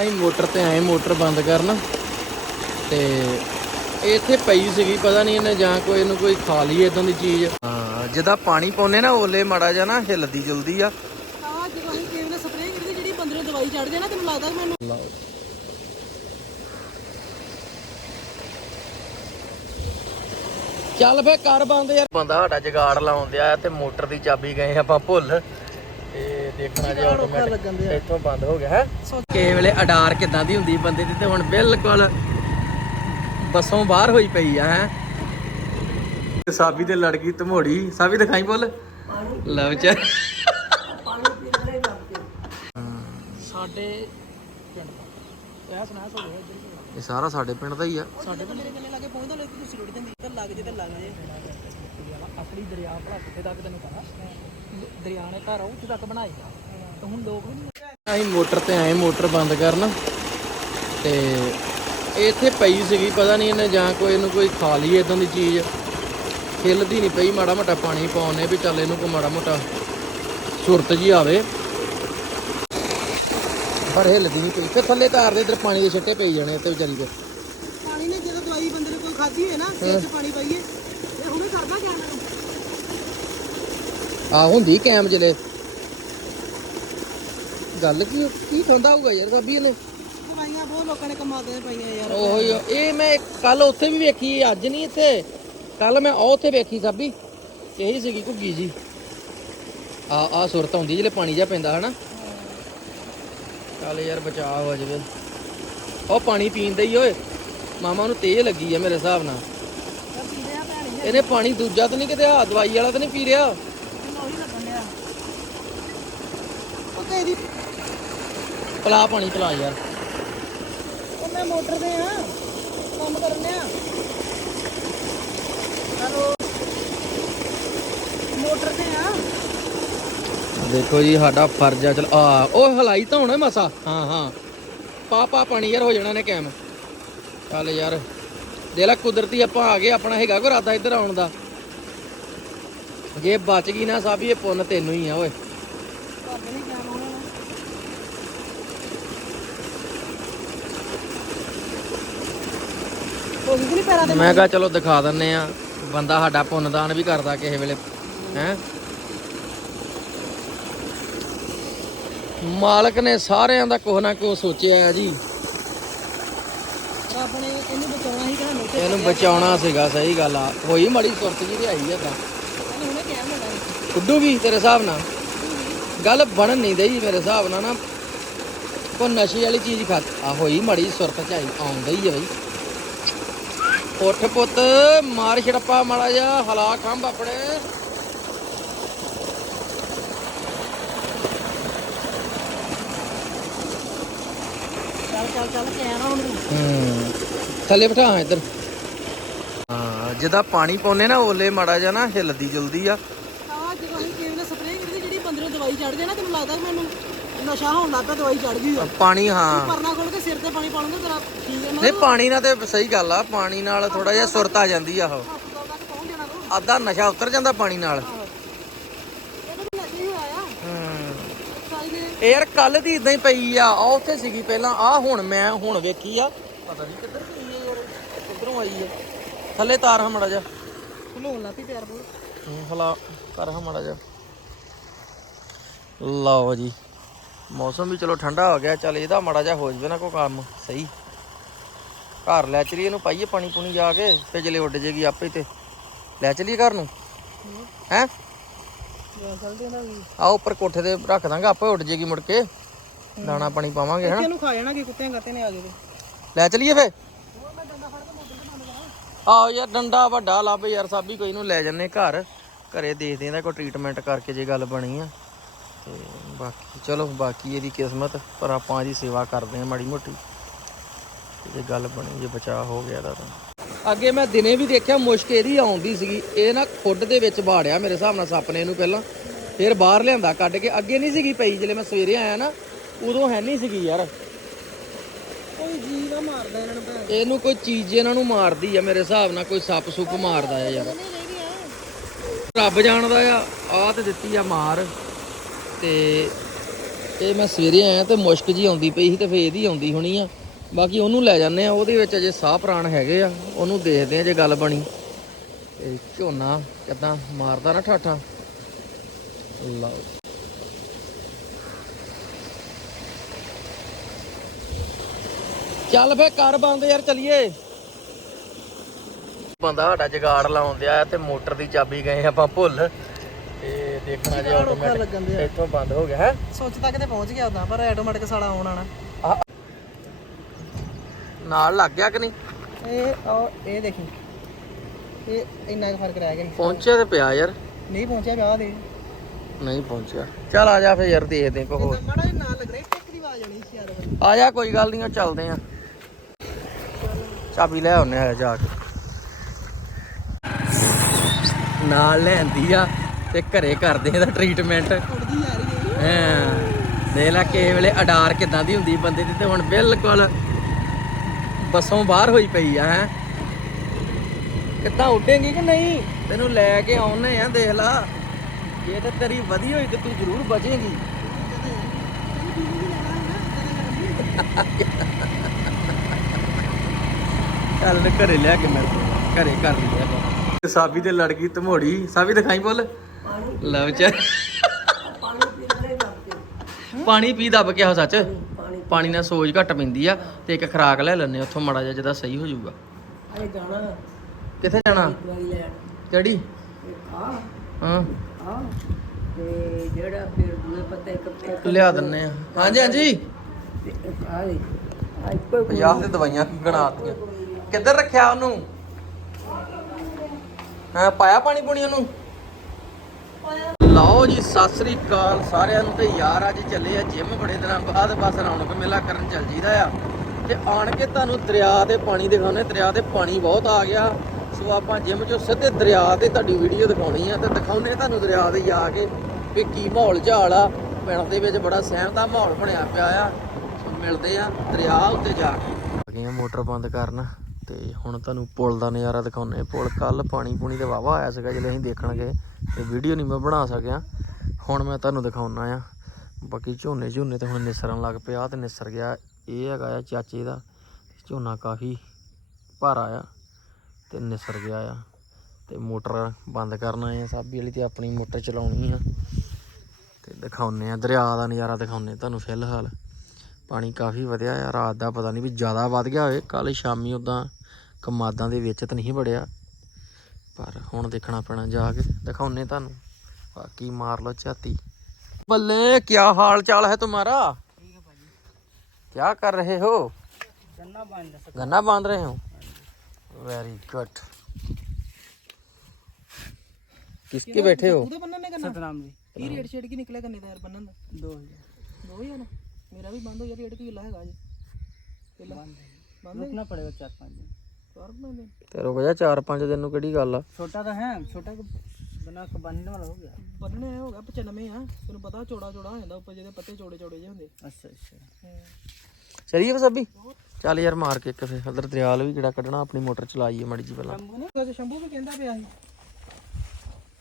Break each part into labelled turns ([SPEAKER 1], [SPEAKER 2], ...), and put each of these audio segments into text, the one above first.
[SPEAKER 1] ਅਸੀਂ ਮੋਟਰ ਤੇ ਆਏ ਮੋਟਰ ਬੰਦ ਕਰਨ। ਤੇ ਇੱਥੇ ਪਈ ਸੀਗੀ ਪਤਾ ਨਹੀਂ ਇਹਨੇ ਜਾਂ ਕੋਈ ਇਹਨੂੰ ਕੋਈ ਖਾ ਲਈ ਇਦਾਂ ਦੀ ਚੀਜ਼। ਹਾਂ ਜਿਹਦਾ ਪਾਣੀ ਪਾਉਨੇ ਨਾ ਓਲੇ ਮਾੜਾ ਜਿਹਾ ਨਾ ਹਿੱਲਦੀ ਜੁਲਦੀ ਆ।
[SPEAKER 2] ਆ ਜਦੋਂ ਅਸੀਂ ਕੇਵ ਨਾਲ ਸਪਰੇਅ ਕੀਤੀ ਜਿਹੜੀ ਬੰਦੇ ਨੂੰ ਦਵਾਈ ਚੜ ਜਾਏ ਨਾ ਤੈਨੂੰ ਲੱਗਦਾ ਕਿ ਮੈਨੂੰ?
[SPEAKER 1] ਚੱਲ ਫੇ ਕਰ ਬੰਦ ਯਾਰ। ਬੰਦਾ ਸਾਡਾ ਜਗਾੜ ਲਾਉਣ ਦਿਆ ਤੇ ਮੋਟਰ ਦੀ ਚਾਬੀ ਗਏ ਆਪਾਂ ਭੁੱਲ। ਦੇਖਣਾ ਜੇ
[SPEAKER 2] ਜੁਗਾੜ ਔਖਾ ਲੱਗਣ
[SPEAKER 1] ਆਟੋਮੈਟਿਕ
[SPEAKER 2] ਦਿਆ।
[SPEAKER 1] ਇੱਥੋਂ ਬੰਦ ਹੋ ਗਿਆ ਹੈ? ਕਿਸੇ ਵੇਲੇ ਅਡਾਰ ਕਿਦਾਂ ਦੀ ਹੁੰਦੀ ਬੰਦੇ ਦੀ ਤੇ ਹੁਣ ਬਿਲਕੁਲ ਬਸੋਂ ਬਾਹਰ ਹੋਈ ਪਈ ਆ ਹੈ? ਸਾਬੀ ਤੇ ਲੜਕੀ ਧਮੋੜੀ ਸਾਬੀ ਦਿਖਾਈ ਬੋਲ। ਲਵ ਚ
[SPEAKER 2] ਸਾਡੇ ਪਿੰਡ ਦਾ। ਇਹ ਸੁਣਾ ਸੋ ਇੱਧਰ
[SPEAKER 1] ਇਹ ਸਾਰਾ ਸਾਡੇ ਪਿੰਡ ਦਾ ਹੀ ਆ।
[SPEAKER 2] ਸਾਡੇ ਪਿੰਡ ਦੇ ਕਿੰਨੇ ਲਾਗੇ ਪਹੁੰਚਦਾ ਲੋਕ ਤੁਸੀਂ ਰੁੜ ਜਾਂਦੀ ਤੇ ਲੱਗ ਜੇ ਤੇ ਲੱਗ ਜੇ। ਅਸਲੀ ਦਰਿਆ ਭਲਾ ਕਿੱਥੇ ਤੱਕ ਤੈਨੂੰ ਪਤਾ? ਦਰਿਆ ਨੇ ਘਰ ਉੱਥੇ ਤੱਕ ਬਣਾਇਆ ਤੇ ਹੁਣ ਲੋਕ ਵੀ ਨਹੀਂ
[SPEAKER 1] ਅਸੀਂ ਮੋਟਰ ਤੇ ਆਏ ਮੋਟਰ ਬੰਦ ਕਰਨ। ਤੇ ਇੱਥੇ ਪਈ ਸੀਗੀ ਪਤਾ ਨਹੀਂ ਇਹਨੇ ਜਾਂ ਕੋਈ ਇਹਨੂੰ ਕੋਈ ਖਾ ਲਈ ਇਦਾਂ ਦੀ ਚੀਜ਼। ਖਿਲਦੀ ਨਹੀਂ ਪਈ ਮਾੜਾ ਮੋਟਾ ਪਾਣੀ ਪਾਉਣੇ ਵੀ ਚੱਲ ਇਹਨੂੰ ਕੋ ਮਾੜਾ ਮੋਟਾ ਸੁਰਤ ਜੀ ਆਵੇ। ਪਰ ਹਿੱਲਦੀ ਨਹੀਂ ਪਈ। ਫਿਰ ਥੱਲੇ ਤਾਰ ਦੇ ਇਧਰ ਪਾਣੀ ਦੇ ਛਿੱਟੇ ਪਈ ਜਾਣੇ ਤੇ ਵਿਚਾਰੀ ਦੇ।
[SPEAKER 2] ਪਾਣੀ ਨੇ ਜਦੋਂ ਦਵਾਈ ਬੰਦੇ ਨੇ ਕੋਈ ਖਾਧੀ ਹੋਏ ਨਾ ਸਿਰ 'ਚ ਪਾਣੀ ਪਾਈਏ। ਮੈਨੂੰ?
[SPEAKER 1] ਆ ਹੁੰਦੀ ਕੈਮ ਜਲੇ ਗੱਲ ਕੀ ਕੀ ਖਾਂਦਾ ਹੋਊਗਾ ਯਾਰ ਸਾਬੀ ਇਹਨੇ?
[SPEAKER 2] ਦਵਾਈਆਂ ਬਹੁਤ ਲੋਕਾਂ ਨੇ ਕਮਾਦੇ ਪਾਈਆਂ ਯਾਰ।
[SPEAKER 1] ਉਹੋ ਹੀ ਇਹ ਮੈਂ ਕੱਲ ਉੱਥੇ ਵੀ ਵੇਖੀ ਅੱਜ ਨਹੀਂ ਇੱਥੇ। ਕੱਲ ਮੈਂ ਉਹ ਉੱਥੇ ਵੇਖੀ ਸਾਬੀ। ਇਹੀ ਸੀਗੀ ਘੁੱਗੀ ਜੀ। ਆ ਆ ਸੁਰਤ ਆਉਂਦੀ ਜਿਹੜੇ ਪਾਣੀ ਜਾ ਪੈਂਦਾ ਹਨਾ। ਚੱਲ ਯਾਰ ਬਚਾਅ ਹੋ ਜਾਵੇ। ਉਹ ਪਾਣੀ ਪੀਂਦਾ ਹੀ ਓਏ। ਮਾਮਾ ਨੂੰ ਤੇਜ਼ ਲੱਗੀ ਆ ਮੇਰੇ ਹਿਸਾਬ ਨਾਲ। ਇਹਨੇ ਪਾਣੀ ਦੂਜਾ ਤਾਂ ਨਹੀਂ ਕਿਤੇ ਆ ਦਵਾਈ ਵਾਲਾ ਤਾਂ ਨਹੀਂ ਪੀ ਰਿਹਾ। ਪਲਾ ਪਾਣੀ ਪਲਾ ਯਾਰ।
[SPEAKER 2] ਉਹ ਮੈਂ ਮੋਟਰ ਤੇ ਆ ਕੰਮ ਕਰਨ ਆ ਹਲੋ। ਮੋਟਰ ਤੇ ਆ।
[SPEAKER 1] ਦੇਖੋ ਜੀ ਸਾਡਾ ਫਰਜ਼ ਆ ਚਲ ਆ ਉਹ ਹਲਾਈ ਤਾਂ ਹੋਣਾ ਮਸਾ। ਹਾਂ ਹਾਂ। ਪਾ ਪਾ ਪਾਣੀ ਯਾਰ ਹੋ ਜਾਣਾ ਨੇ ਕੈਮ ਚੱਲ ਯਾਰ। ਦੇ ਲੈ ਕੁਦਰਤੀ ਆਪਾਂ ਆ ਗਏ ਆਪਣਾ ਹੈਗਾ ਕੋ ਰਾਦਾ ਇੱਧਰ ਆਉਣ ਦਾ। ਜੇ ਬਚ ਗਈ ਨਾ ਸਾਬੀ ਇਹ ਪੁੰਨ ਤੈਨੂੰ ਹੀ ਆ ਓਏ। ਮੈਂ ਕਹਾ ਚਲੋ ਦਿਖਾ ਦਿੰਨੇ ਆ ਬੰਦਾ ਸਾਡਾ ਪੁੰਨਦਾਨ ਵੀ ਕਰਦਾ ਕਿਸੇ ਵੇਲੇ ਹੈ। ਮਾਲਕ ਨੇ ਸਾਰਿਆਂ ਦਾ ਕੁਛ ਨਾ ਕੁਛ ਸੋਚਿਆ ਹੈ ਜੀ।
[SPEAKER 2] ਰੱਬ ਨੇ ਇਹਨੂੰ ਬਚਾਉਣਾ ਸੀ ਤੁਹਾਨੂੰ ਤੇ
[SPEAKER 1] ਇਹਨੂੰ ਬਚਾਉਣਾ ਸੀਗਾ ਸਹੀ ਗੱਲ ਆ। ਹੋਈ ਮੜੀ ਸੁਰਤ ਜੀ ਤੇ ਆਈ ਆ ਤਾਂ।
[SPEAKER 2] ਇਹਨੂੰ ਹੁਣੇ ਕਹਿ ਮਿਲਦਾ
[SPEAKER 1] ਉੱਡੂਗੀ ਤੇਰੇ ਹਿਸਾਬ ਨਾਲ? ਗੱਲ ਬਣਨ ਨਹੀਂ ਦਈ ਮੇਰੇ ਹਿਸਾਬ ਨਾਲ ਨਾ। ਕੋ ਨਸ਼ੇ ਵਾਲੀ ਚੀਜ਼ ਖਾ ਆ ਹੋਈ ਮੜੀ ਸੁਰਤ ਚ ਆਈ ਆਉਂਦਾ ਹੀ ਆ ਬਈ। ਉੱਠ ਪੁੱਤ ਮਾਰ ਛੜਪਾ ਮਾੜਾ ਜਾ ਹਲਾ ਖੰਭ ਆਪਣੇ।
[SPEAKER 2] ਚੱਲ ਚੱਲ ਚੱਲ ਕਹਿ ਨਾ ਹੁਣ।
[SPEAKER 1] ਹੂੰ। ਥੱਲੇ ਬਿਠਾ ਹਾਂ ਇੱਧਰ। ਹਾਂ ਜਿਹਦਾ ਪਾਣੀ ਪਾਉਨੇ ਨਾ ਓਲੇ ਮਾੜਾ ਜਾ ਨਾ ਹਿੱਲਦੀ ਜੁਲਦੀ ਆ।
[SPEAKER 2] ਆ ਜਦੋਂ ਅਸੀਂ ਕੇਵ ਨਾਲ ਸਪਰੇਅ ਕੀਤੀ ਜਿਹੜੀ ਬੰਦੇ ਨੂੰ ਦਵਾਈ ਚੜ ਜਾਏ ਨਾ ਤੈਨੂੰ ਲੱਗਦਾ ਕਿ ਮੈਨੂੰ ਨਸ਼ਾ ਹੋਣ ਲੱਗ ਪਿਆ ਦਵਾਈ ਚੜ ਗਈ ਆ।
[SPEAKER 1] ਪਾਣੀ ਹਾਂ।
[SPEAKER 2] ਪਰਨਾ ਖੋਲ ਕੇ ਸਿਰ ਤੇ ਪਾਣੀ ਪਾਉਂਗਾ ਤੇਰਾ ਠੀਕ ਹੈ ਨਾ?
[SPEAKER 1] ਨਹੀਂ ਪਾਣੀ ਨਾਲ ਤੇ ਸਹੀ ਗੱਲ ਆ ਪਾਣੀ ਨਾਲ ਥੋੜਾ ਜਿਹਾ ਸੁਰਤ ਆ ਜਾਂਦੀ ਆ ਉਹ।
[SPEAKER 2] ਹਸਪਤਾਲ ਤੱਕ ਪਹੁੰਚ ਜਾਣਾ ਤੂੰ।
[SPEAKER 1] ਅੱਧਾ ਨਸ਼ਾ ਉਤਰ ਜਾਂਦਾ ਪਾਣੀ ਨਾਲ।
[SPEAKER 2] ਹੀ ਹੋਇਆ
[SPEAKER 1] ਇਹ ਯਾਰ ਕੱਲ ਦੀ ਇਦਾਂ ਹੀ ਪਈ ਆ ਆ ਉੱਥੇ ਸੀਗੀ ਪਹਿਲਾਂ ਆ ਹੁਣ ਮੈਂ ਹੁਣ ਵੇਖੀ ਆ। ਪਤਾ ਨਹੀਂ ਕਿੱਧਰ ਯਾਰ ਆਈ ਥੱਲੇ ਤਾਰ ਹਾਂ ਮੜਾ ਜਾ
[SPEAKER 2] ਖਲੋਣ ਲੱਗ ਪਈ ਪੈਰ ਪੂਰ।
[SPEAKER 1] ਹਲਾ ਕਰ ਹਾਂ ਮੜਾ ਜਾ ਲਓ ਜੀ ਮੌਸਮ ਵੀ ਚਲੋ ਠੰਡਾ ਹੋ ਗਿਆ। ਚੱਲ ਇਹਦਾ ਮੜਾ ਜਾ ਹੋ ਜਵੇ ਨਾ ਕੋ ਕੰਮ ਸਹੀ। ਘਰ ਲੈ ਚਲੀਏ ਇਹਨੂੰ ਪਾਈਏ ਪਾਣੀ ਪੂਣੀ ਜਾ ਕੇ ਤੇ ਜਲੇ ਉੱਡ ਜੇਗੀ ਆਪੇ ਤੇ। ਲੈ ਚਲੀਏ ਘਰ ਨੂੰ? ਹੈ? ਆ ਉੱਪਰ ਕੋਠੇ ਤੇ ਰੱਖ ਦਾਂਗੇ ਆਪੇ ਉੱਡ ਜੇਗੀ ਮੁੜ ਕੇ। ਦਾਣਾ ਪਾਣੀ ਪਾਵਾਂਗੇ ਹਨਾ?
[SPEAKER 2] ਇਹਨੂੰ ਖਾ ਜਾਣਾ ਕਿ ਕੁੱਤਿਆਂ ਗੱਤੇ ਨੇ ਆ ਗਏ
[SPEAKER 1] ਲੈ ਚਲੀਏ ਫੇ ਆਹੋ ਯਾਰ, ਡੰਡਾ ਵੱਡਾ ਲੱਭ ਯਾਰ ਸਾਬੀ ਕੋਈ ਨੂੰ ਲੈ ਜੰਨੇ ਘਰ। ਘਰੇ ਦੇਖਦੇ ਇਹਦਾ ਕੋਈ ਟ੍ਰੀਟਮੈਂਟ ਕਰਕੇ ਜੇ ਗੱਲ ਬਣੀ ਆ। ਤੇ ਬਾਕੀ, ਚਲੋ, ਬਾਕੀ ਇਹਦੀ ਕਿਸਮਤ, ਪਰ ਆਪਾਂ ਇਹਦੀ ਸੇਵਾ ਕਰਦੇ ਆ ਮਾੜੀ ਮੋਟੀ। ਜੇ ਗੱਲ ਬਣੀ, ਜੇ ਬਚਾਅ ਹੋ ਗਿਆ ਤਾਂ। ਅੱਗੇ ਮੈਂ ਦਿਨੇ ਵੀ ਦੇਖਿਆ, ਮੁਸ਼ਕ ਇਹਦੀ ਆਉਂਦੀ ਸੀਗੀ। ਇਹ ਨਾ ਖੁੱਡ ਦੇ ਵਿੱਚ ਬਾੜਿਆ ਮੇਰੇ ਹਿਸਾਬ ਨਾਲ ਸੱਪ ਨੇ ਇਹਨੂੰ ਪਹਿਲਾਂ। ਫਿਰ ਬਾਹਰ ਲਿਆਂਦਾ, ਕੱਢ ਕੇ। ਅੱਗੇ ਨਹੀਂ ਸੀਗੀ ਪਈ ਜਦੋਂ ਮੈਂ ਸਵੇਰੇ ਆਇਆ ਨਾ, ਉਦੋਂ ਹੈ ਨਹੀਂ ਸੀਗੀ ਯਾਰ।
[SPEAKER 2] ਕੋਈ ਜੀਵ ਆ ਮਾਰਦਾ ਇਹਨਾਂ ਨੂੰ ਭੈਣ।
[SPEAKER 1] ਇਹਨੂੰ ਕੋਈ ਚੀਜ਼ ਇਹਨਾਂ ਨੂੰ ਮਾਰਦੀ ਆ, ਮੇਰੇ ਹਿਸਾਬ ਨਾਲ ਕੋਈ ਸੱਪ ਸੁੱਪ ਮਾਰਦਾ ਆ ਯਾਰ।
[SPEAKER 2] ਨਹੀਂ ਰਹਿ ਗਿਆ
[SPEAKER 1] ਰੱਬ ਜਾਣਦਾ ਆ ਆ ਤੇ ਦਿੱਤੀ ਆ ਮਾਰ। ਤੇ ਇਹ ਮੈਂ ਸਵੇਰੇ ਆਇਆ ਤੇ ਮੁਸ਼ਕ ਜੀ ਆਉਂਦੀ ਪਈ ਸੀ ਤੇ ਫੇਰ ਇਹਦੀ ਆਉਂਦੀ ਹੋਣੀ ਆ। ਬਾਕੀ ਉਹਨੂੰ ਲੈ ਜਾਂਦੇ ਆ, ਉਹਦੇ ਵਿੱਚ ਅਜੇ ਸਾਹ ਪ੍ਰਾਣ ਹੈਗੇ ਆ, ਉਹਨੂੰ ਦੇਖਦੇ ਆ ਜੇ ਗੱਲ ਬਣੀ। ਤੇ ਝੋਨਾ ਕਿਦਾਂ ਮਾਰਦਾ ਨਾ ਠਾਠਾ। ਲਓ। ਚੱਲ ਫੇ ਕਰ ਬੰਦ ਯਾਰ ਚਲੀਏ। ਬੰਦਾ ਸਾਡਾ ਜਗਾੜ ਲਾਉਣ ਦਿਆ ਤੇ ਮੋਟਰ ਦੀ ਚਾਬੀ ਗਏ ਆਪਾਂ ਭੁੱਲ। ਤੇ ਦੇਖਣਾ ਜੇ ਆਟੋਮੈਟਿਕ। ਇੱਥੋਂ ਬੰਦ ਹੋ ਗਿਆ ਹੈ?
[SPEAKER 2] ਸੋਚ ਤੱਕ ਤੇ ਪਹੁੰਚ ਗਿਆ ਉਦਾਂ ਪਰ ਆਟੋਮੈਟਿਕ ਸਾਲਾ ਆਉਣ ਆਣਾ
[SPEAKER 1] ਨਾਲ ਲੱਗ ਗਿਆ ਕਿ ਨਹੀਂ?
[SPEAKER 2] ਇਹ ਉਹ ਇਹ ਦੇਖੀ। ਇਹ ਇੰਨਾ ਕੁ ਫ਼ਰਕ ਰਹਿ ਗਿਆ।
[SPEAKER 1] ਪਹੁੰਚਿਆ ਤੇ ਪਿਆ ਯਾਰ।
[SPEAKER 2] ਨਹੀਂ ਪਹੁੰਚਿਆ ਵਿਆਹ ਦੇ
[SPEAKER 1] ਨਹੀਂ ਪਹੁੰਚਿਆ। ਚੱਲ ਆ ਜਾ ਫੇ ਯਾਰ ਦੇਖਦੇ ਆਂ ਕੋ ਹੋਰ
[SPEAKER 2] ਮਾੜਾ ਨਾਲ ਲੱਗਣਾ ਸੀ, ਟਿੱਕ ਦੀ ਆਵਾਜ਼ ਆਣੀ ਸੀ ਯਾਰ।
[SPEAKER 1] ਆ ਜਾ ਕੋਈ ਗੱਲ ਨਹੀਂ ਆ ਚੱਲਦੇ ਆ ਚਾਬੀ ਲੈ ਆਉਨੇ ਆ ਜਾ ਕੇ। ਨਾਲ ਲੈਂਦੀ ਆ ਤੇ ਘਰੇ ਕਰਦੇ ਇਹਦਾ ਟ੍ਰੀਟਮੈਂਟ
[SPEAKER 2] ਹਾਂ,
[SPEAKER 1] ਦੇਖ ਲੈ ਕਿਸੇ ਵੇਲੇ ਅਡਾਰ ਕਿਦਾਂ ਦੀ ਹੁੰਦੀ ਬੰਦੇ ਦੀ ਤੇ ਹੁਣ ਬਿਲਕੁਲ ਬੱਸੋਂ ਬਾਹਰ ਹੋਈ ਪਈ ਆ, ਹੈ। ਕਿੱਦਾਂ ਉੱਡੇਂਗੀ ਕਿ ਨਹੀਂ? ਤੈਨੂੰ ਲੈ ਕੇ ਆਉਨੇ ਆ, ਦੇਖ ਲਾ। ਜੇ ਤੇ ਤੇਰੀ ਵਧੀ ਹੋਈ ਤੇ ਤੂੰ ਜ਼ਰੂਰ ਬਚੇਂਗੀ। ਘਰੇ ਲਿਆ ਕੇ ਮੈਂ ਘਰੇ ਕਰ ਲਿਆ ਸਾਬੀ ਤੇ ਲੜ ਗਈ ਧਮੋੜੀ। ਸਾਬੀ ਦਿਖਾਈ ਬੋਲ। ਲਵ ਚ ਪਾਣੀ ਪੀ ਦੱਬ ਕੇ ਆਹੋ ਸੱਚ। ਪਾਣੀ ਨਾਲ ਸੋਜ ਘੱਟ ਪੈਂਦੀ ਆ। ਤੇ ਇੱਕ ਖਰਾਕ ਲੈ ਲੈਣੇ ਉੱਥੋਂ ਮਾੜਾ ਜਿਹਾ ਜਿਹਦਾ ਸਹੀ ਹੋ ਜਾਊਗਾ।
[SPEAKER 2] ਅਰੇ ਜਾਣਾ।
[SPEAKER 1] ਕਿੱਥੇ ਜਾਣਾ?
[SPEAKER 2] ਦਵਾਈ ਲੈਣ।
[SPEAKER 1] ਕਿਹੜੀ?
[SPEAKER 2] ਆ।
[SPEAKER 1] ਹਾਂ।
[SPEAKER 2] ਆ। ਤੇ ਜਿਹੜਾ ਫਿਰ ਦੂਏ ਪੱਤੇ ਇੱਕ ਇੱਕ
[SPEAKER 1] ਲਿਆ ਦਿੰਨੇ ਆ। ਹਾਂਜੀ ਹਾਂਜੀ।
[SPEAKER 2] ਆ ਦੇ ਆ ਇੱਕੋ
[SPEAKER 1] 50 ਤੇ ਦਵਾਈਆਂ ਗਣਾਤੀਆਂ। ਕਿੱਧਰ ਰੱਖਿਆ ਉਹਨੂੰ? ਹਾਂ, ਪਾਇਆ ਪਾਣੀ ਪੂਣੀ ਉਹਨੂੰ? ਲਓ ਜੀ, ਸਤਿ ਸ੍ਰੀ ਅਕਾਲ ਸਾਰਿਆਂ ਨੂੰ ਤੇ ਯਾਰ ਅੱਜ ਚੱਲੇ ਆ ਜਿਮ ਬੜੇ ਦਿਨਾਂ ਬਾਅਦ, ਬਸ ਰੌਣਕ ਮੇਲਾ ਕਰਨ ਚੱਲ ਜੀਦਾ ਆ। ਤੇ ਆਣ ਕੇ ਤੁਹਾਨੂੰ ਦਰਿਆ ਤੇ ਪਾਣੀ ਦਿਖਾਉਣੇ, ਦਰਿਆ ਤੇ ਪਾਣੀ ਬਹੁਤ ਆ ਗਿਆ। ਸੋ ਆਪਾਂ ਜਿਮ ਚੋਂ ਸਿੱਧੇ ਦਰਿਆ ਤੇ ਤੁਹਾਡੀ ਵੀਡੀਓ ਦਿਖਾਉਣੀ ਆ ਤੇ ਦਿਖਾਉਣੇ ਤੁਹਾਨੂੰ ਦਰਿਆ ਤੇ ਜਾ ਕੇ ਵੀ ਕੀ ਮਾਹੌਲ ਝਾਲ ਆ। ਪਿੰਡ ਦੇ ਵਿੱਚ ਬੜਾ ਸਹਿਮ ਦਾ ਮਾਹੌਲ ਬਣਿਆ ਪਿਆ ਆ। ਸੋ ਮਿਲਦੇ ਆ ਦਰਿਆ ਉੱਤੇ ਜਾ ਕੇ। ਗਏ ਮੋਟਰ ਬੰਦ ਕਰਨ। ਤੇ ਹੁਣ ਤੁਹਾਨੂੰ ਪੁਲ ਦਾ ਨਜ਼ਾਰਾ ਦਿਖਾਉਨੇ ਪੁਲ ਕੱਲ ਪਾਣੀ ਪੂਣੀ ਤੇ ਵਾਵਾ ਆਇਆ ਸੀਗਾ ਜਦੋਂ ਅਸੀਂ ਦੇਖਣ ਗਏ ਤੇ ਵੀਡੀਓ ਨਹੀਂ ਮੈਂ ਬਣਾ ਸਕਿਆ। ਹੁਣ ਮੈਂ ਤੁਹਾਨੂੰ ਦਿਖਾਉਣਾ ਆ। ਬਾਕੀ ਝੋਨੇ ਝੋਨੇ ਤੇ ਹੁਣ ਨਿਸਰਨ ਲੱਗ ਪਿਆ ਤੇ ਨਿਸਰ ਗਿਆ। ਇਹ ਹੈਗਾ ਆ ਚਾਚੇ ਦਾ। ਝੋਨਾ ਕਾਫੀ ਭਾਰਾ ਆ ਤੇ ਨਿਸਰ ਗਿਆ ਆ। ਤੇ ਮੋਟਰ ਬੰਦ ਕਰਨਾ ਆ, ਸਾਬੀ ਵਾਲੀ ਤੇ ਆਪਣੀ ਮੋਟਰ ਚਲਾਉਣੀ ਆ। ਤੇ ਦਿਖਾਉਨੇ ਆ, ਦਰਿਆ ਦਾ ਨਜ਼ਾਰਾ ਦਿਖਾਉਨੇ ਤੁਹਾਨੂੰ ਫਿਲਹਾਲ। ਪਾਣੀ ਕਾਫੀ ਵਧਿਆ ਆ ਰਾਤ ਦਾ ਪਤਾ ਨਹੀਂ ਵੀ ਜ਼ਿਆਦਾ ਵੱਧ ਗਿਆ ਹੋਵੇ ਕੱਲ ਸ਼ਾਮੀ ਉਦਾਂ ਕਮਾਦਾਂ ਦੇ ਵਿੱਚ ਤਾਂ ਨਹੀਂ ਵੜਿਆ ਪਰ ਹੁਣ ਦੇਖਣਾ ਪੈਣਾ ਜਾ ਕੇ ਦਿਖਾਉਨੇ ਤੁਹਾਨੂੰ ਬਾਕੀ ਮਾਰ ਲਓ ਝਾਤੀ ਬੱਲੇ ਕੀ ਹਾਲ ਚਾਲ ਹੈ तुम्हारा
[SPEAKER 2] ਠੀਕ ਹੈ ਭਾਜੀ
[SPEAKER 1] क्या कर रहे हो
[SPEAKER 2] ਗੰਨਾ ਬੰਦ
[SPEAKER 1] गन्ना बांध रहे हो वेरी गुड किसके बैठे हो
[SPEAKER 2] ਉਹਦੇ ਬੰਨਣ ਨੇ ਕਰਨਾ ਸਤਨਾਮ ਜੀ ਕੀ ਰੇਟ ਛੇੜ ਕੀ ਨਿਕਲਿਆ ਕਰਨੇ ਦਾ ਯਾਰ ਬੰਨਣ ਦਾ 2000 2000 ਮੇਰਾ ਵੀ ਬੰਦ ਹੋ ਯਾਰ ਰੇਟ ਕੀ ਕਿੱਲਾ ਹੈਗਾ ਜੀ ਕਿੱਲਾ ਬੰਦ ਰੁਕਣਾ ਪੜੇਗਾ 4-5 ਦਿਨ। ਚਾਰ ਪੰਜ ਦਿਨ।
[SPEAKER 1] ਤੇ ਰੁਕ ਜਾ 4-5 ਦਿਨ ਨੂੰ ਕਿਹੜੀ ਗੱਲ ਆ?
[SPEAKER 2] ਛੋਟਾ ਤਾਂ ਹੈ ਛੋਟਾ ਬਣਾ ਕੇ ਬੰਨਣ ਵਾਲਾ ਹੋ ਗਿਆ। ਬੰਨਣੇ ਹੋ ਗਿਆ 95 ਆ। ਤੈਨੂੰ ਪਤਾ ਚੌੜਾ ਚੌੜਾ ਹੋ ਜਾਂਦਾ ਉੱਪਰ ਜਿਹਦੇ ਪੱਤੇ ਚੌੜੇ ਚੌੜੇ ਜਿਹੇ ਹੁੰਦੇ। ਅੱਛਾ ਅੱਛਾ।
[SPEAKER 1] ਚਲੀਏ ਫੇ ਸਭੀ ਚੱਲ ਯਾਰ ਮਾਰ ਕੇ ਇੱਕ ਫੇ ਉਧਰ ਦਰਿਆਲ ਵੀ ਕਿਹੜਾ ਕੱਢਣਾ ਆਪਣੀ ਮੋਟਰ ਚਲਾਈਏ ਮੜੀ ਜੀ ਪਹਿਲਾਂ।
[SPEAKER 2] ਸ਼ੰਭੂ ਨੇ? ਵੈਸੇ ਸ਼ੰਭੂ ਵੀ ਕਹਿੰਦਾ ਪਿਆ ਸੀ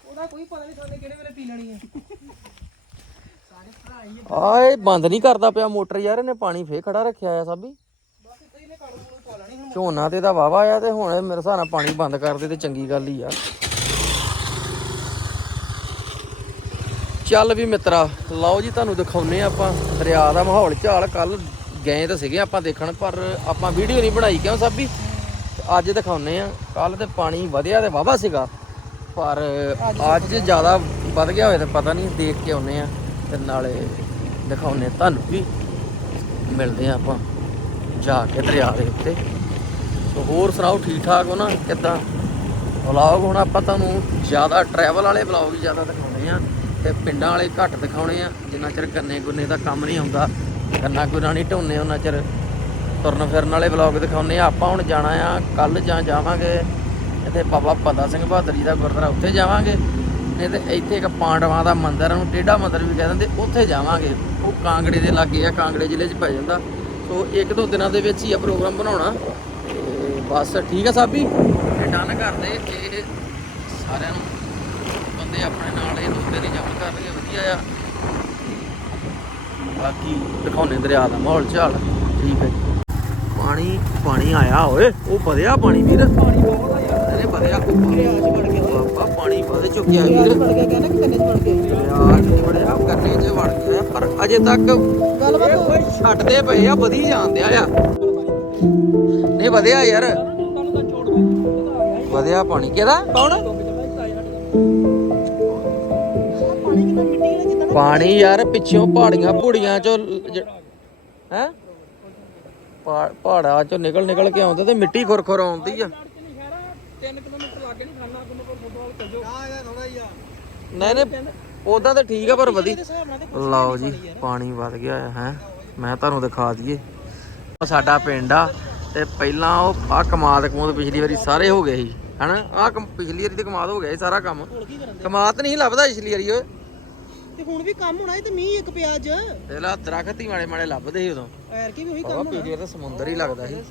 [SPEAKER 2] ਉਹਦਾ ਕੋਈ ਪਤਾ ਨਹੀਂ ਸਾਡੇ ਕਿਹੜੇ ਵੇਲੇ ਪੀ ਲੈਣੀ ਹੀ।
[SPEAKER 1] ਆਏ ਬੰਦ ਨਹੀਂ ਕਰਦਾ ਪਿਆ ਮੋਟਰ ਯਾਰ, ਇਹਨੇ ਪਾਣੀ ਫੇਰ ਖੜਾ ਰੱਖਿਆ ਆ ਸਾਬੀ। ਝੋਨਾ ਤੇ ਤਾਂ ਵਾਵਾ ਆ ਤੇ ਹੁਣ ਮੇਰੇ ਹਿਸਾਬ ਨਾਲ ਪਾਣੀ ਬੰਦ ਕਰ ਦੇ ਤੇ ਚੰਗੀ ਗੱਲ ਹੀ ਆ। ਚੱਲ ਵੀ ਮਿੱਤਰਾ, ਲਓ ਜੀ ਤੁਹਾਨੂੰ ਦਿਖਾਉਨੇ ਆ ਆਪਾਂ ਦਰਿਆ ਦਾ ਮਾਹੌਲ ਝਾਲ ਕੱਲ ਗਏ ਤਾਂ ਸੀਗੇ ਆਪਾਂ ਦੇਖਣ, ਪਰ ਆਪਾਂ ਵੀਡੀਓ ਨਹੀਂ ਬਣਾਈ ਕਿਉਂ ਸਾਬੀ? ਅੱਜ ਦਿਖਾਉਨੇ ਆ ਕੱਲ ਤੇ ਪਾਣੀ ਵਧਿਆ ਤੇ ਵਾਵਾ ਸੀਗਾ, ਪਰ ਅੱਜ ਜ਼ਿਆਦਾ ਵੱਧ ਗਿਆ ਹੋਇਆ ਤੇ ਪਤਾ ਨਹੀਂ, ਦੇਖ ਕੇ ਆਉਨੇ ਆ ਤੇ ਨਾਲੇ ਦਿਖਾਉਨੇ ਤੁਹਾਨੂੰ ਵੀ। ਮਿਲਦੇ ਆ ਆਪਾਂ ਜਾ ਕੇ ਦਰਿਆ ਦੇ ਉੱਤੇ। ਸੋ ਹੋਰ ਸੁਣਾਓ ਠੀਕ ਠਾਕ ਹੋ ਨਾ? ਕਿੱਦਾਂ? ਵਲੌਗ ਹੁਣ ਆਪਾਂ ਤੁਹਾਨੂੰ ਜ਼ਿਆਦਾ ਟਰੈਵਲ ਵਾਲੇ ਵਲੌਗ ਜ਼ਿਆਦਾ ਦਿਖਾਉਣੇ ਆ ਤੇ ਪਿੰਡਾਂ ਵਾਲੇ ਘੱਟ ਦਿਖਾਉਣੇ ਆ। ਜਿੰਨਾ ਚਿਰ ਗੰਨੇ ਗੁੰਨੇ ਦਾ ਕੰਮ ਨਹੀਂ ਆਉਂਦਾ ਗੰਨਾ ਗੁੰਨਾ ਨਹੀਂ ਢੋਨੇ, ਉਹਨਾਂ ਚਿਰ ਤੁਰਨ ਫਿਰਨ ਵਾਲੇ ਵਲੌਗ ਦਿਖਾਉਣੇ ਆ ਆਪਾਂ ਹੁਣ ਜਾਣਾ ਆ ਕੱਲ ਜਾਂ ਜਾਵਾਂਗੇ, ਇੱਥੇ ਬਾਬਾ ਪਤਾ ਸਿੰਘ ਬਹਾਦਰ ਜੀ ਦਾ ਗੁਰਦੁਆਰਾ, ਉੱਥੇ ਜਾਵਾਂਗੇ। ਨਹੀਂ ਤੇ ਇੱਥੇ ਇੱਕ ਪਾਂਡਵਾਂ ਦਾ ਮੰਦਿਰ ਆ, ਉਹਨੂੰ ਟੇਢਾ ਮੰਦਿਰ ਵੀ ਕਹਿ ਦਿੰਦੇ ਉੱਥੇ ਜਾਵਾਂਗੇ। ਉਹ ਕਾਂਗੜੇ ਦੇ ਲਾਗੇ ਆ ਕਾਂਗੜੇ ਜ਼ਿਲ੍ਹੇ 'ਚ ਪੈ ਜਾਂਦਾ। ਸੋ ਇੱਕ ਦੋ ਦਿਨਾਂ ਦੇ ਵਿੱਚ ਹੀ ਆ ਪ੍ਰੋਗਰਾਮ ਬਣਾਉਣਾ। ਤੇ ਬਸ ਠੀਕ ਆ ਸਾਬੀ? ਇਹ ਡਨ ਕਰਦੇ ਇਹ ਸਾਰਿਆਂ ਨੂੰ। ਬੰਦੇ ਆਪਣੇ ਨਾਲ ਇਹ ਦੋਸਤੇ ਨਹੀਂ ਜਮਾ ਕਰਨਗੇ ਵਧੀਆ ਆ। ਬਾਕੀ ਦਿਖਾਉਣੇ ਦਰਿਆ ਦਾ ਮਾਹੌਲ ਚਾਲ ਠੀਕ ਹੈ ਪਾਣੀ ਪਾਣੀ ਆਇਆ ਓਏ ਉਹ ਵਧਿਆ ਪਾਣੀ ਵੀਰ।
[SPEAKER 2] ਪਾਣੀ ਬਹੁਤ ਆ ਯਾਰ
[SPEAKER 1] ਅਰੇ ਵਧਿਆ।
[SPEAKER 2] ਦਰਿਆ 'ਚ ਵੜ
[SPEAKER 1] ਚੁੱਕਿਆ ਵੀਰ ਨਹੀਂ ਵੜਿਆ ਕਰਨੇ ਚ ਵੜ ਗਿਆ ਪਰ ਅਜੇ ਤੱਕ ਛੱਡਦੇ ਪਏ ਆ ਵਧੀ ਆ ਨਹੀਂ ਵਧਿਆ ਯਾਰ। ਵਧਿਆ ਪਾਣੀ। ਕਿਹਦਾ? ਕੌਣ? ਯਾਰ ਪਿੱਛੋਂ ਪਹਾੜੀਆਂ ਪੂੜੀਆਂ ਚੋਂ ਹੈ? ਪਹਾੜਾਂ ਚੋਂ ਨਿਕਲ ਨਿਕਲ ਕੇ ਆਉਂਦੇ ਤੇ ਮਿੱਟੀ ਖੁਰਖੁਰ ਆਉਂਦੀ ਆ।
[SPEAKER 2] 3 ਕਿਲੋਮੀਟਰ ਲਾਗੇ ਨਹੀਂ ਖਾਣਾ ਕੋਲ ਫੁੱਟਬਾਲ ਚੱਲ ਜਾਓ ਆ ਯਾਰ ਥੋੜਾ ਹੀ ਆ।
[SPEAKER 1] ਨਹੀਂ ਨਹੀਂ ਉਦਾਂ ਤਾਂ ਠੀਕ ਆ ਪਰ ਵਧੀ
[SPEAKER 2] ਤੇ
[SPEAKER 1] ਲਓ ਜੀ ਪਾਣੀ ਵੱਧ ਗਿਆ ਹੈ ਹੈਂ। ਮੈਂ ਤੁਹਾਨੂੰ ਦਿਖਾ ਦਈਏ। ਉਹ ਸਾਡਾ ਪਿੰਡ ਆ ਤੇ ਪਹਿਲਾਂ ਉਹ ਆ ਕਮਾਦ ਕਮੂਦ ਪਿਛਲੀ ਵਾਰੀ ਸਾਰੇ ਹੋ ਗਏ ਸੀ ਹਨਾ? ਆ ਪਿਛਲੀ ਵਾਰੀ ਤੇ ਕਮਾਦ ਹੋ ਗਿਆ ਸੀ ਸਾਰਾ ਕੰਮ। ਕਮਾਦ ਨਹੀਂ ਲੱਭਦਾ ਪਿਛਲੀ ਵਾਰੀ ਓਏ।
[SPEAKER 2] ਤੇ ਹੁਣ ਵੀ ਕੰਮ ਹੋਣਾ ਸੀ ਤੇ ਮੀਂਹ ਇੱਕ ਪਿਆਜ
[SPEAKER 1] ਪਹਿਲਾਂ ਦਰਖਤ ਹੀ ਮਾੜੇ ਮਾੜੇ ਲੱਭਦੇ ਸੀ ਉਦੋਂ।
[SPEAKER 2] ਐਰ ਕੀ ਵੀ ਉਹੀ ਕੰਮ ਹੋਣਾ।
[SPEAKER 1] ਤਾਂ ਸਮੁੰਦਰ ਹੀ ਲੱਗਦਾ ਸੀ।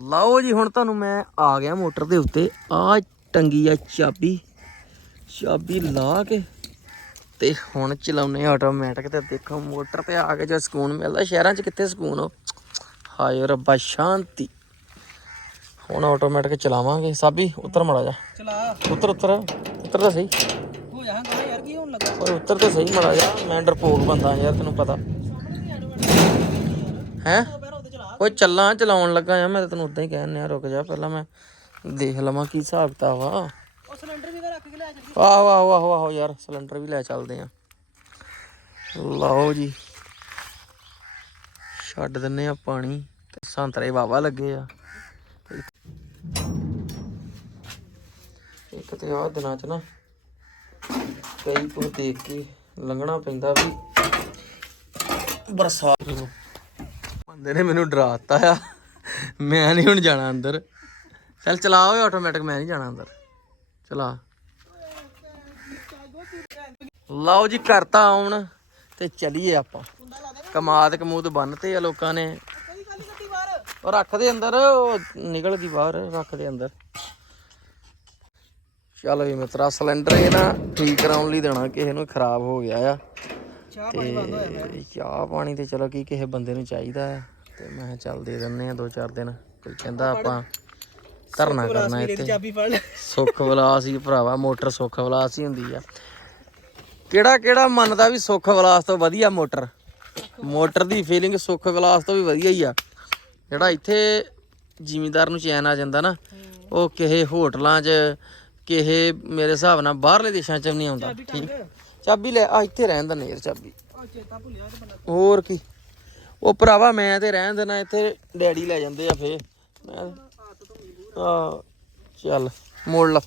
[SPEAKER 1] ਲਓ ਜੀ ਹੁਣ ਤੁਹਾਨੂੰ ਮੈਂ ਆ ਗਿਆ ਮੋਟਰ ਦੇ ਉੱਤੇ। ਆ ਟੰਗੀ ਆ ਚਾਬੀ। ਚਾਬੀ ਲਾ ਕੇ ਤੇ ਹੁਣ ਚਲਾਉਨੇ ਆਟੋਮੈਟਿਕ ਤੇ ਦੇਖੋ ਮੋਟਰ ਤੇ ਆ ਕੇ ਜੋ ਸਕੂਨ ਮਿਲਦਾ ਸ਼ਹਿਰਾਂ 'ਚ ਕਿੱਥੇ ਸਕੂਨ ਹੋ? ਹਾਏ ਰੱਬਾ ਸ਼ਾਂਤੀ। ਹੁਣ ਆਟੋਮੈਟਿਕ ਚਲਾਵਾਂਗੇ। ਸਾਬੀ ਉੱਤਰ ਮੜਾ ਜਾ
[SPEAKER 2] ਚਲਾ।
[SPEAKER 1] ਉੱਤਰ ਉੱਤਰ। ਉੱਤਰ ਤਾਂ ਸਹੀ।
[SPEAKER 2] ਹੋ ਜਾ ਹਾਂ ਯਾਰ ਕੀ ਹੋਣ ਲੱਗਾ?
[SPEAKER 1] ਓਏ ਉੱਤਰ ਤਾਂ ਸਹੀ ਮੜਾ ਜਾ ਮੈਂ ਡਰਪੋਕ ਬੰਦਾ ਯਾਰ ਤੈਨੂੰ ਪਤਾ। ਹੈ?
[SPEAKER 2] ਪੈਰ
[SPEAKER 1] ਓਏ ਚੱਲਾਂ ਚਲਾਉਣ ਲੱਗਾ ਆ ਮੈਂ ਤਾਂ ਤੈਨੂੰ ਉਦਾਂ ਹੀ ਕਹਿਣ ਆ ਰੁਕ ਜਾ ਪਹਿਲਾਂ ਮੈਂ ਦੇਖ ਲਵਾਂ ਕੀ ਹਿਸਾਬ ਕਿਤਾਬ ਆ।
[SPEAKER 2] ਉਹ ਸਿਲੰਡਰ ਵੀ ਤਾਂ ਰੱਖ ਕੇ ਲਿਆ ਚੱਲੀ
[SPEAKER 1] ਆਹੋ ਆਹੋ ਆਹੋ ਆਹੋ ਯਾਰ ਸਿਲੰਡਰ ਵੀ ਲੈ ਚੱਲਦੇ ਆ। ਲਓ ਜੀ। ਛੱਡ ਦਿੰਨੇ ਆ ਪਾਣੀ। ਤੇ ਸੰਤਰੇ ਵਾਵਾ ਲੱਗੇ ਆ। ਇੱਕ ਤੇ ਆ ਦਿਨਾਂ ਚ ਨਾ ਕਈ ਕੁਝ ਦੇਖ ਕੇ ਲੰਘਣਾ ਪੈਂਦਾ ਵੀ ਬਰਸਾਤ ਨੂੰ ਬੰਦੇ ਨੇ, ਮੈਨੂੰ ਡਰਾਤਾ ਆ। ਮੈਂ ਨਹੀਂ ਹੁਣ ਜਾਣਾ ਅੰਦਰ। ਚੱਲ ਚਲਾ ਓਏ ਆਟੋਮੈਟਿਕ ਮੈਂ ਨਹੀਂ ਜਾਣਾ ਅੰਦਰ। ਚਲਾ। ਲਓ ਜੀ, ਕਰਤਾ ਆਉਣ ਤੇ ਚਲੀਏ ਆਪਾਂ। ਕਮਾਦ ਕਮੂਦ ਬੰਨਤੇ ਆ ਲੋਕਾਂ ਨੇ।
[SPEAKER 2] ਕੋਈ
[SPEAKER 1] ਉਹ ਰੱਖ ਦੇ ਅੰਦਰ, ਉਹ ਨਿਕਲ ਗਈ ਬਾਹਰ ਰੱਖ ਦੇ ਅੰਦਰ। ਚੱਲ ਵੀ ਮਿੱਤਰਾ, ਸਿਲੰਡਰ ਇਹ ਨਾ ਠੀਕ ਕਰਾਉਣ ਲਈ ਦੇਣਾ, ਕਿਸੇ ਨੂੰ ਖਰਾਬ ਹੋ ਗਿਆ ਆ।
[SPEAKER 2] ਚਾਹ ਪਾਣੀ ਬੰਦ
[SPEAKER 1] ਚਾਹ ਪਾਣੀ ਤੇ ਚਲੋ ਕੀ ਕਿਸੇ ਬੰਦੇ ਨੂੰ ਚਾਹੀਦਾ ਆ ਤੇ ਮੈਂ ਕਿਹਾ ਚੱਲ ਦੇ ਦਿੰਨੇ ਆ ਦੋ ਚਾਰ ਦਿਨ। ਕੋਈ ਕਹਿੰਦਾ ਆਪਾਂ ਧਰਨਾ ਕਰਨਾ ਇੱਥੇ।
[SPEAKER 2] ਚਾਬੀ ਫੜ। ਲੈ
[SPEAKER 1] ਸੁੱਖ ਵਿਲਾਸ ਹੀ ਭਰਾਵਾ ਮੋਟਰ ਸੁੱਖ ਵਿਲਾਸ ਹੀ ਹੁੰਦੀ ਆ। ਕਿਹੜਾ ਕਿਹੜਾ ਮੰਨਦਾ ਵੀ ਸੁੱਖ ਵਿਲਾਸ ਤੋਂ ਵਧੀਆ ਮੋਟਰ? ਮੋਟਰ ਦੀ ਫੀਲਿੰਗ ਸੁੱਖ ਵਿਲਾਸ ਤੋਂ ਵੀ ਵਧੀਆ ਹੀ ਆ। ਜਿਹੜਾ ਇੱਥੇ ਜ਼ਿਮੀਂਦਾਰ ਨੂੰ ਚੈਨ ਆ ਜਾਂਦਾ ਨਾ ਉਹ ਕਿਸੇ ਹੋਟਲਾਂ 'ਚ ਕਿਸੇ ਮੇਰੇ ਹਿਸਾਬ ਨਾਲ ਬਾਹਰਲੇ ਦੇਸ਼ਾਂ 'ਚ ਵੀ ਨਹੀਂ ਆਉਂਦਾ ਠੀਕ? ਚਾਬੀ ਲੈ ਆ ਇੱਥੇ ਰਹਿਣ ਦਾ ਨੇਰ ਚਾਬੀ।
[SPEAKER 2] ਆ ਚੇਤਾ ਭੁੱਲਿਆ ਤੇ ਬੰਦਾ।
[SPEAKER 1] ਹੋਰ ਕੀ? ਉਹ ਭਰਾਵਾ ਮੈਂ ਤੇ ਰਹਿਣ ਦੇਣਾ ਇੱਥੇ ਡੈਡੀ ਲੈ ਜਾਂਦੇ ਆ ਫੇ ਮੈਂ ਆ ਚੱਲ ਮੋੜ ਲਾ।